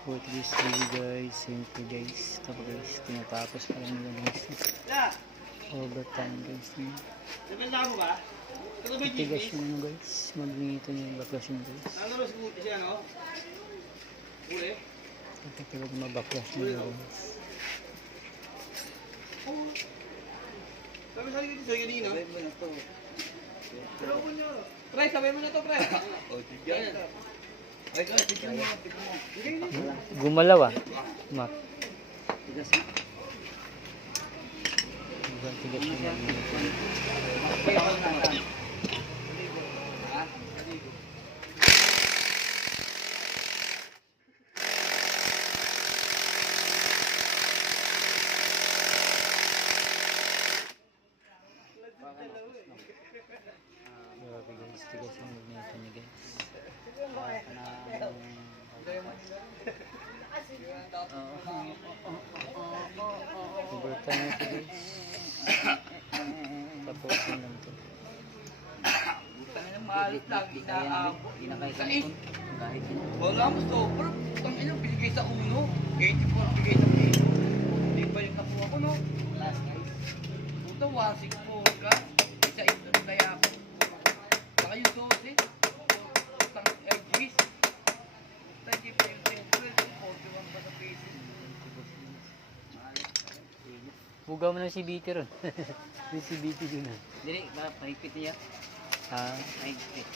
For this video guys, simple guys. Tapos guys, tinatapos pa lang nila guys. Overtime guys. Naganda mo ba? Matigas yung ano guys. Magnito yung baklas yung guys. Ano ba siguti siya, no? Uli? Ito talaga mabaklas nila guys. Sabi sa dito sa'yo din, no? Sabay mo na to. Pre, sabay mo na to, pre. O, tigyan. Ay, tigyan mo. Gumalaw ah. Mat. Tigas na. Tigas yung magnito. Grabe guys, tigas yung magnito niya guys. Overtime ito guys. Tapusin lang ito. Tangin ng malit lang, inaabo. Inakay kahit yun. Wala mo sobra. Tangin ng binigay sa uno. 84 bigay sa uno. Hindi pa yung nakuha ko, no? Last guys. Puta, 164 ka. Isa ito kaya ako. Saka yung sauce, putang eggs. Puta, hindi pa yung 41 pa na peso. Bugaw mo ng CBT ron. May CBT din ah. Dili, mahigpit niya. Ah, Mahigpit.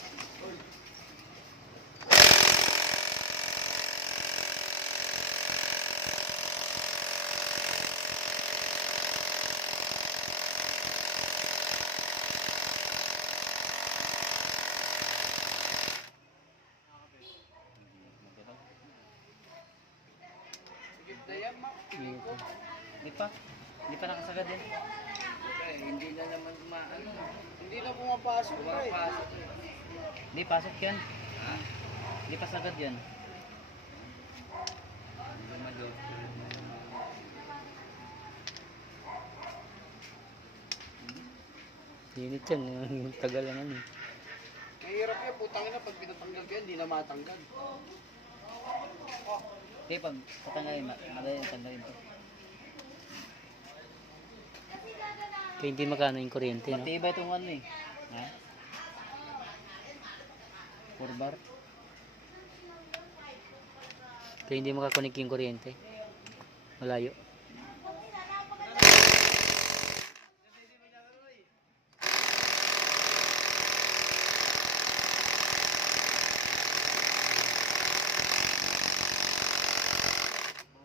Sige, dayan, ma. Hindi pa nakasagad din. Hindi na naman maano. Hindi na pumapasok, pre. Pumapasok. Hindi, pasok yan. Ha? Hindi pa sagad yan. Hindi malo. init yan. Yung tagal lang ano. Mahirap yan, putang ina. Pag pinatanggal ko yan, hindi na matanggal. Hindi, pag patanggalin, madali yung tanggalin to. Kaya hindi makano yung kuryente, no? Matibay itong ano eh. Ha? 4 bar. Kaya hindi makakonek yung kuryente. Malayo.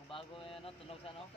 Bago yan, tunog sa ano?